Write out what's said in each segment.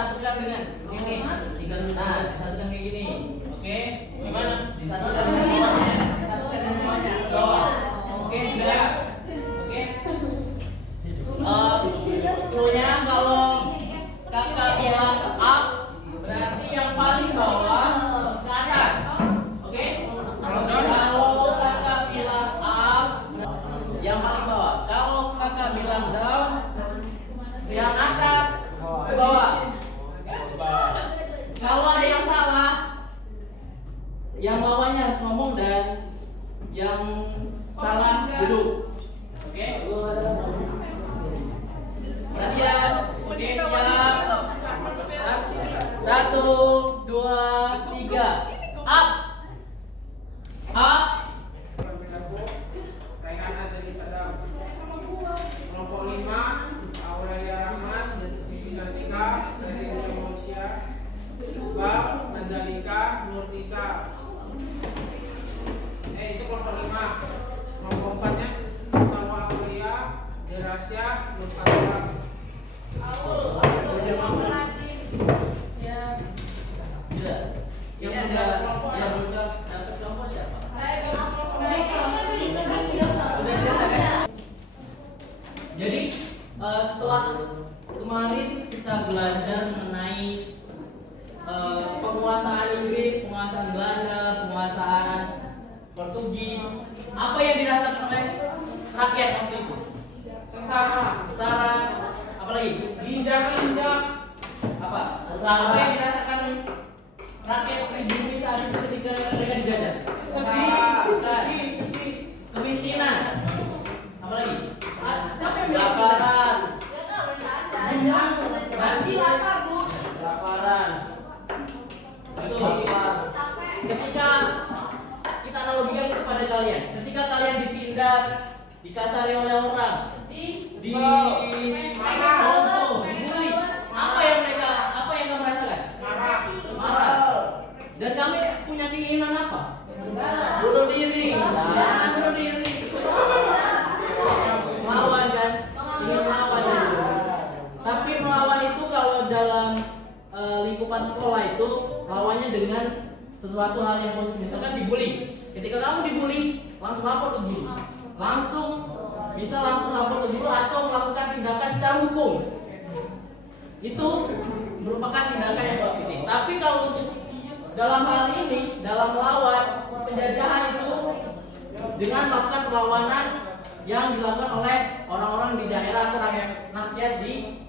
disatukan dengan ini. Nah, disatukan kayak gini. Oke, gimana? Disatukan dengan semuanya. Disatukan dengan semuanya. Oke, sudah. Oke. Cluenya kalau kakak bilang up, berarti yang paling bawah ke atas. Oke? Kalau kakak bilang up, yang paling bawah. Kalau kakak bilang down, yang atas ke bawah. Kalau ada yang salah, yang bawahnya harus ngomong dan yang salah duduk. Oke? Perhatian, oke siap. 1, 2, 3. Up. Up. Raihan Azali Sadam. Kelompok 5, Aurelia Rahman, Siti Santika, Presiden Manusia. Iqbal, Nazalika, Nurtisa. Itu kelompok 5. Kelompok 4-nya Tawa Aurelia, Derasya, Nurtisa. Yang udah dapat kelompok siapa? Sudah data kan? Jadi setelah kemarin kita belajar mengenai penguasaan Inggris, penguasaan Belanda, penguasaan Portugis, apa yang dirasakan oleh rakyat waktu itu? Sengsara, apa lagi? Injak-injak. Apa yang dirasakan rakyat pribumi saat itu ketika mereka dijajah? Sedih. Kemiskinan. Apa lagi? Siapa yang bilang kelaparan? Berarti lapar, Bu. Kelaparan. Betul. Ketika kita analogikan kepada kalian, ketika kalian ditindas, dikasari oleh orang, di tonton, dibully, apa yang kamu rasakan? Marah. Dan kami punya keinginan apa? Bunuh diri. Bunuh diri. Melawan kan? Ingin melawan. Tapi melawan itu kalau dalam lingkupan sekolah itu lawannya dengan sesuatu hal yang positif. Misalkan dibully. Ketika kamu dibully, langsung lapor ke guru. Bisa langsung lapor ke guru atau melakukan tindakan secara hukum. Itu merupakan tindakan yang positif. Tapi kalau untuk dalam hal ini, dalam melawan penjajahan itu dengan melakukan perlawanan yang dilakukan oleh orang-orang di daerah atau rakyat di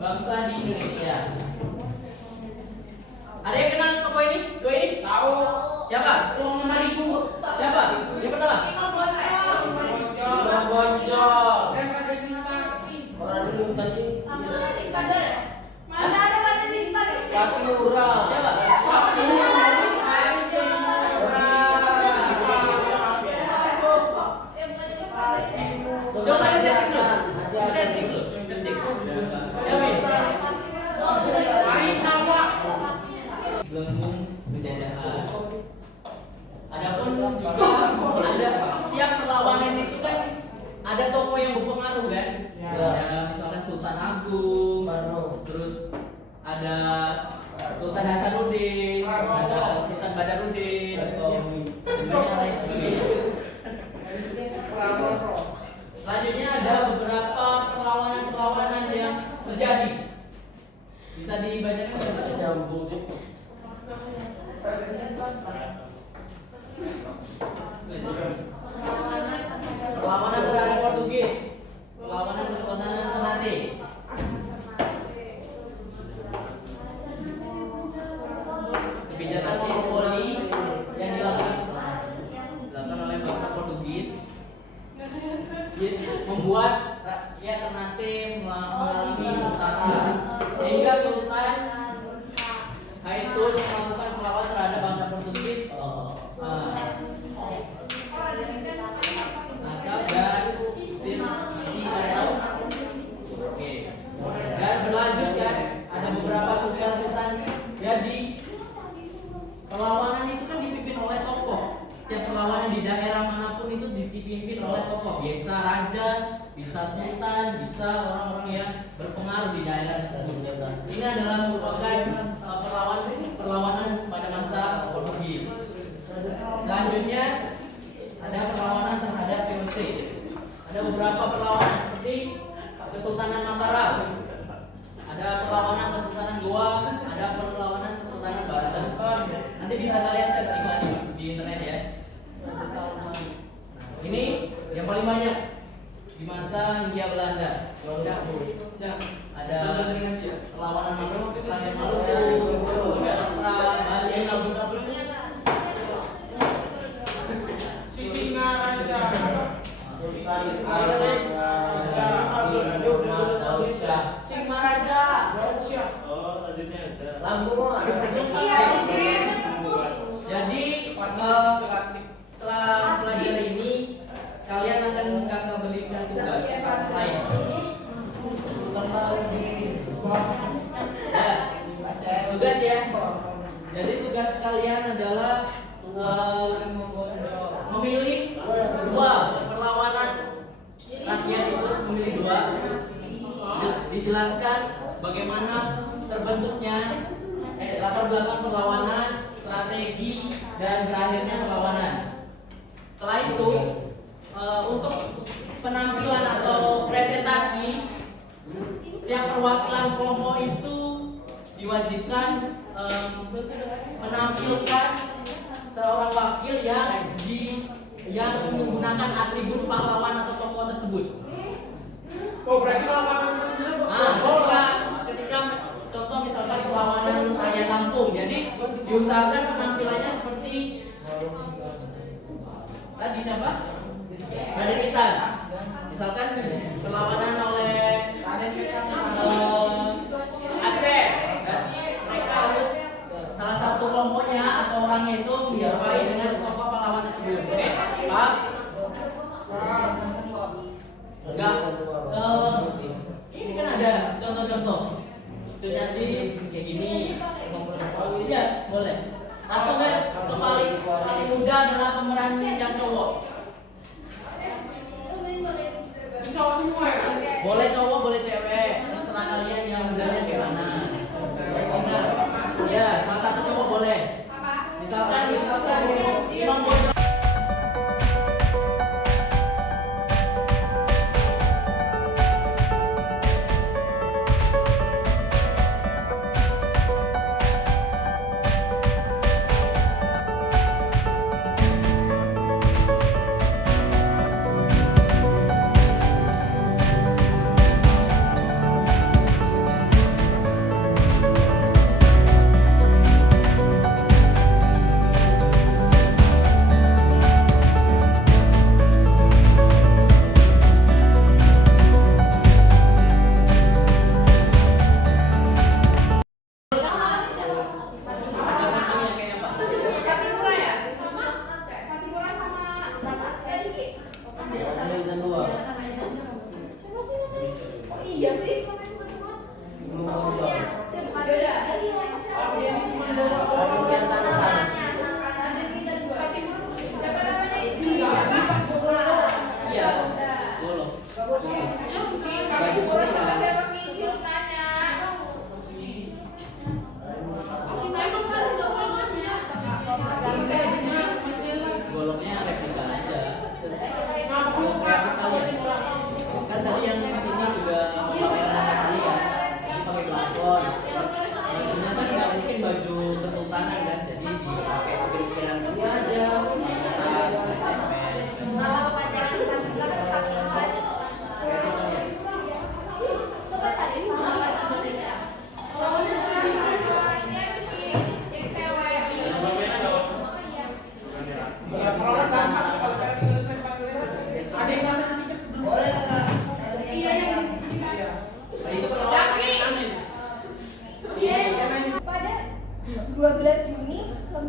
bangsa di Indonesia. Ada yang kenal tokoh ini? Tahu. Siapa? Uang 5.000. Siapa? Yang pertama? Bonjol. Orang tadi. Mana ada di Kaki Ural. Siapa? Coba kalian searching dulu. Siapa ini? Gelembung penjajahan. Adapun juga ada setiap perlawanan itu kan ada tokoh yang berpengaruh kan? Ada misalkan Sultan Agung, terus ada Sultan Hasanuddin, ada Sultan Badarudin, dan banyak lain sebagainya. Selanjutnya ada beberapa perlawanan yang terjadi. Bisa dibacakan nggak? Perlawanan terhadap Portugis, perlawanan Kesultanan Ternate. Kebijakan Tripoli yang dilakukan oleh bangsa Portugis membuat rakyat Ternate mengalami sengsara, sehingga Sultan Haitun melakukan perlawanan terhadap bangsa Portugis. Dan berlanjut kan, ada beberapa sultan-sultan. Jadi perlawanan itu kan dipimpin oleh tokoh. Setiap perlawanan di daerah manapun itu dipimpin oleh tokoh. Bisa raja, bisa sultan, bisa orang-orang yang berpengaruh di daerah tersebut. Ini adalah merupakan perlawanan pada masa Portugis. Selanjutnya ada perlawanan terhadap PUT. Ada beberapa perlawanan seperti Kesultanan Mataram, ada perlawanan Kesultanan Goa, ada perlawanan Kesultanan Banten. Nanti bisa kalian searching lagi di internet ya. Ini yang paling banyak di masa Hindia Belanda. Ada perlawanan Maluku, Raja Maluku, Bali, Sisingaraja. Jadi setelah belajar ini kalian akan kakak berikan tugas lain. Ya, tugas ya. Jadi tugas kalian adalah memilih dua perlawanan rakyat itu, memilih dua. Dijelaskan bagaimana terbentuknya latar belakang perlawanan, strategi dan berakhirnya perlawanan. Setelah itu untuk penampilan atau presentasi, setiap perwakilan kelompok itu diwajibkan menampilkan seorang wakil yang menggunakan atribut pahlawan atau tokoh tersebut. Oh, berarti lawangan Ketika contoh misalkan perlawanan Rakyat Lampung, jadi diusahakan penampilannya seperti tadi siapa? Raden Intan. Misalkan perlawanan oleh Aceh, berarti mereka harus salah satu kelompoknya atau orangnya itu diapai dengan tokoh pahlawan tersebut. Oke, Pak? Enggak. Ini kan ada contoh-contoh. Jadi kayak gini. Iya, boleh. Atau enggak, untuk paling mudah adalah pemeran yang cowok. Ini cowok semua ya? Boleh cowok, boleh cewek. Terserah kalian yang mudahnya gimana. Ya, salah satu cowok boleh. Misalkan Imam Bonjol. Goloknya replika aja. Kreatif kalian. Kan tadi yang di sini juga pakai orang asli ya. Ini pakai pelakon. Ternyata nggak mungkin baju kesultanan kan, jadi dipakai ukiran-ukiran ini aja. Tas, tempe. Coba cari Indonesia. Kalau gampang kalau kita tulis panggilan. Ada yang mana dicek sebelum? Boleh lah. Iya yang Itu perlawanan aneh. pada 12 Juni 1819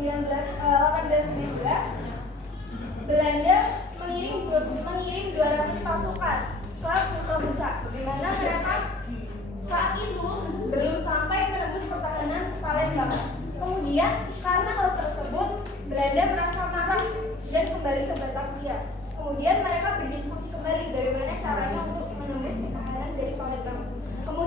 Belanda mengirim 200 pasukan ke Kota Besar, di mana mereka saat itu belum sampai menembus pertahanan Palembang. Kemudian karena hal tersebut Belanda merasa marah dan kembali ke Batavia. Kemudian mereka berdiskusi kembali bagaimana caranya untuk menembus pertahanan dari Palembang. Kemudian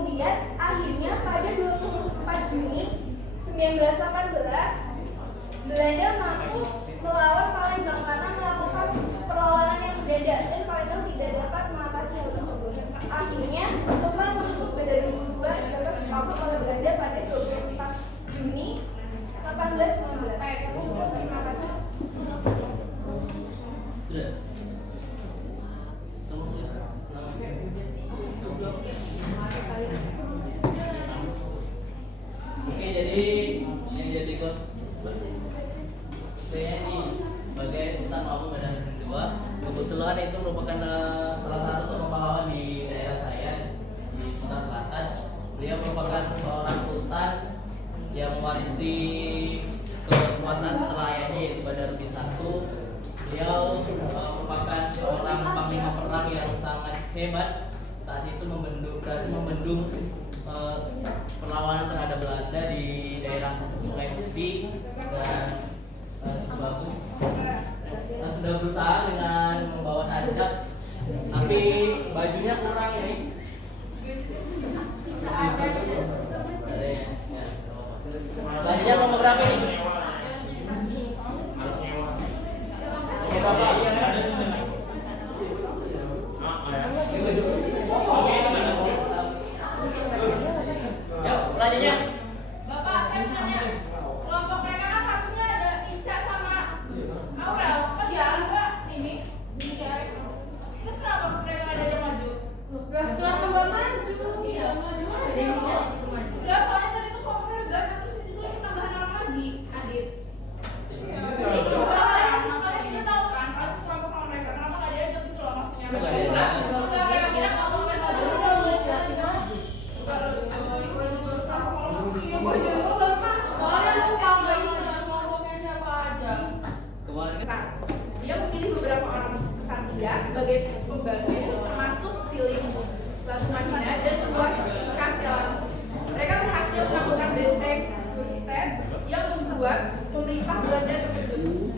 yang sangat hebat saat itu berhasil membendung perlawanan terhadap Belanda di daerah Sungai Musi dan bagus sudah berusaha dengan membawa tancap, tapi bajunya kurang ini. Selanjutnya nomor berapa nih? Oke, Bapak. Ya, selanjutnya. Bapak, saya tanya, kelompok mereka kan harusnya ada Ica sama Aurel, kok dia enggak ini? Terus kenapa mereka nggak ada yang maju? Kenapa nggak maju? Iya, maju ada yang bisa itu maju. Enggak, soalnya tadi tuh kelompoknya udah terus itu lagi tambahan orang lagi, Adit. Itu kalian juga tahu kan, kalau sekelompok sama mereka, kenapa nggak diajak gitu loh maksudnya? Nggak diajak. Enggak, mereka kira kalau mereka maju itu lucu. Iya, gue juga baru masuk. Soalnya lupa nggak ingat kelompoknya siapa aja. Kemarin kan Dia memilih beberapa orang kesatria sebagai pembantu, termasuk Philip Latumahina dan dua Kaselan. Mereka berhasil melakukan benteng Dürstedt yang membuat pemerintah Belanda terkejut.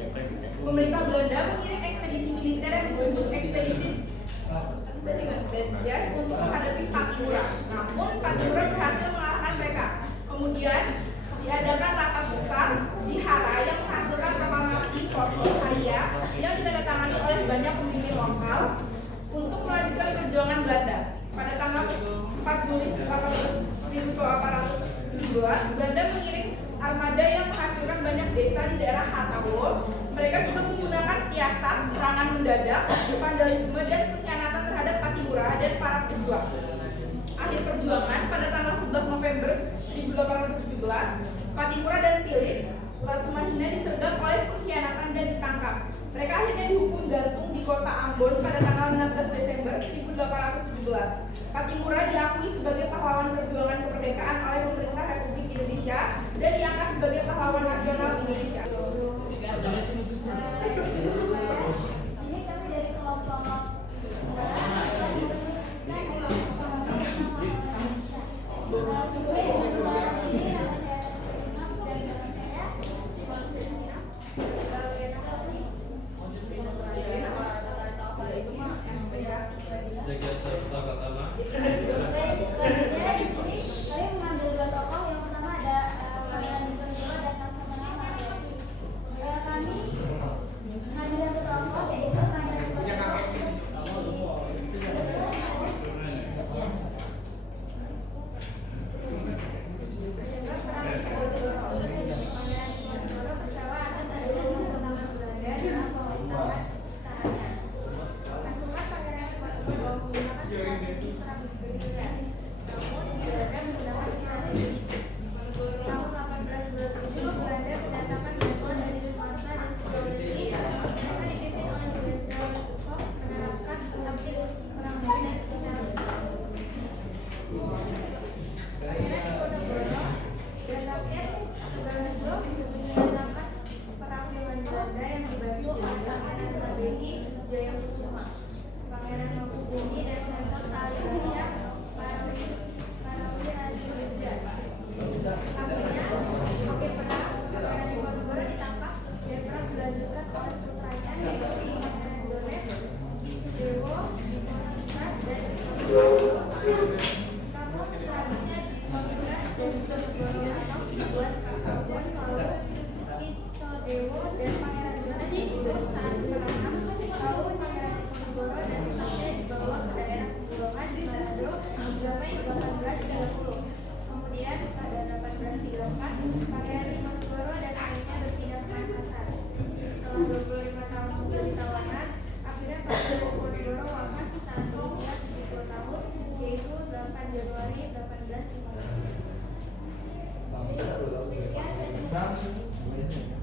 Pemerintah Belanda mengirim ekspedisi militer yang disebut ekspedisi Benjes untuk menghadapi Pattimura. Namun Pattimura berhasil mengalahkan mereka. Kemudian diadakan rapat besar di Hara yang menghasilkan proklamasi Korporalia yang ditandatangani oleh banyak pemimpin lokal untuk melanjutkan perjuangan Belanda. Pada tanggal 4 Juli 1817, Belanda mengirim armada yang menghancurkan banyak desa di daerah Hattawol. Mereka juga menggunakan siasat serangan mendadak, vandalisme dan pengkhianatan terhadap Pattimura dan para pejuang. Akhir perjuangan pada tanggal 11 November 1817, Pattimura dan Philip Latumahina disergap oleh pengkhianatan dan ditangkap. Mereka akhirnya dihukum gantung di kota Ambon pada tanggal 16 Desember 1817. Pattimura diakui sebagai pahlawan perjuangan kemerdekaan oleh pemerintah Republik Indonesia dan diangkat sebagai pahlawan nasional Indonesia. Ini kami dari kelompok selanjutnya di sini kami mengambil dua tokoh. Yang pertama ada Pangeran Diponegoro dan Laksamana Maharani. Kami mengambil satu tokoh yaitu Pangeran Diponegoro.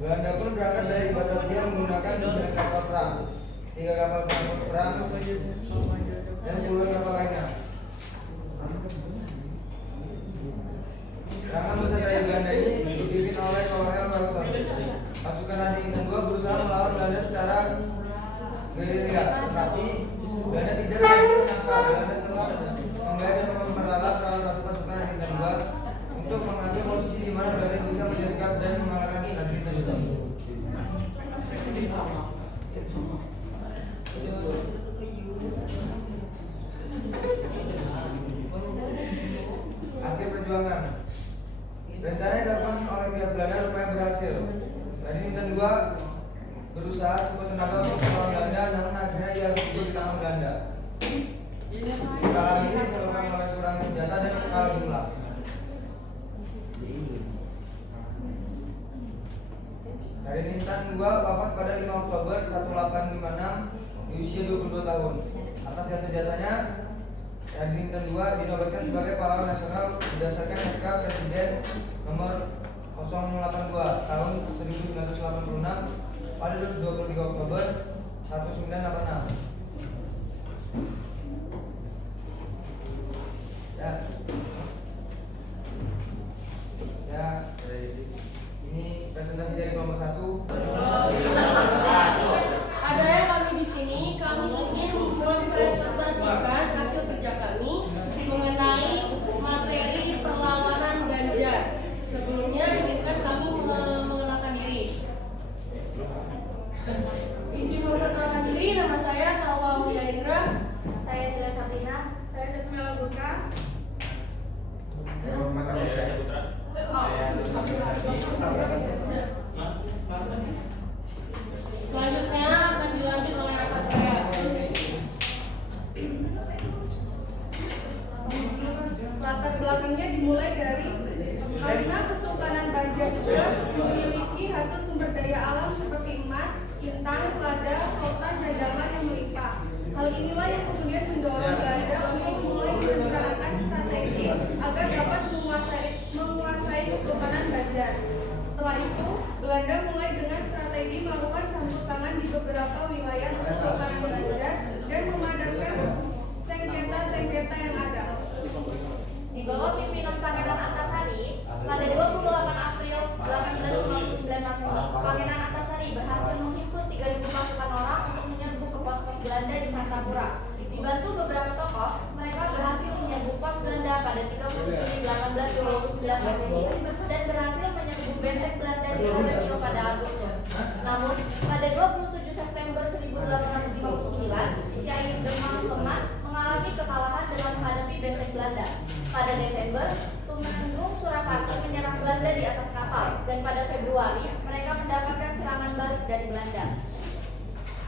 Belanda pun berangkat dari Batavia menggunakan 9 kapal perang, 3 kapal pengangkut perang, dan 2 kapal lainnya. Serangan besar dari Belanda ini dipimpin oleh Kolonel Wilson. Pasukan Adik Tenggo berusaha melawan Belanda secara gerilya, tetapi Belanda tidak Belanda telah menggait dan memperalat salah satu pasukan dari Bintang 2 untuk mengambil posisi di mana Belanda bisa menyergap dan mengalahkan dari Bintang 2. Akhir perjuangan. Rencana yang dilakukan oleh pihak Belanda rupanya berhasil. Dari Bintang 2 berusaha sekuat tenaga untuk melawan Belanda, namun akhirnya ia gugur di tangan Belanda. Kekalahan ini disebabkan oleh kurangnya senjata dan kalah jumlah. Dari Bintang 2 wafat pada 5 Oktober 1856 di usia 22 tahun. Atas jasa-jasanya, Dari Bintang 2 dinobatkan sebagai pahlawan nasional berdasarkan SK Presiden nomor 082 tahun 1986 pada 23 Oktober 1986. Ini presentasi dari kelompok 1. Adanya kami di sini, kami ingin mempresentasikan hasil kerja kami mengenai materi perlawanan Ganjar. Sebelumnya izinkan kami mengenalkan diri. Izin memperkenalkan diri, nama saya Salwa Mulia Indra. Saya Dila Sabrina. Saya Desmela Burka. Selanjutnya akan dilanjut oleh rekan saya. Latar belakangnya dimulai dari karena Kesultanan Banjar juga memiliki hasil sumber daya alam seperti emas, intan, lada, coltan, dan daman yang melimpah. Hal inilah yang kemudian mendorong Belanda untuk mulai menerapkan strategi agar dapat menguasai Kesultanan Banjar. Setelah itu, Belanda mulai dengan strategi melakukan campur tangan di beberapa wilayah Kesultanan Banjar dan memadamkan sengketa yang ada. Di bawah pimpinan Pangeran Antasari, pada 28 April 1859 Masehi, Pangeran Antasari berhasil menghimpun 3.000 pasukan orang untuk menyerbu ke pos-pos Belanda di Martapura. Dibantu beberapa tokoh, mereka berhasil menyerbu pos Belanda pada 30 Juni 1829 Masehi dan berhasil menyerbu benteng Belanda di Habenil pada Agustus. Namun, pada 27 September 1859, Kiai Demas Keman mengalami kekalahan dengan menghadapi benteng Belanda. Pada Desember, Tumenggung Surapati menyerang Belanda di atas kapal, dan pada Februari mereka mendapatkan serangan balik dari Belanda.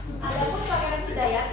Adapun Pangeran Hidayat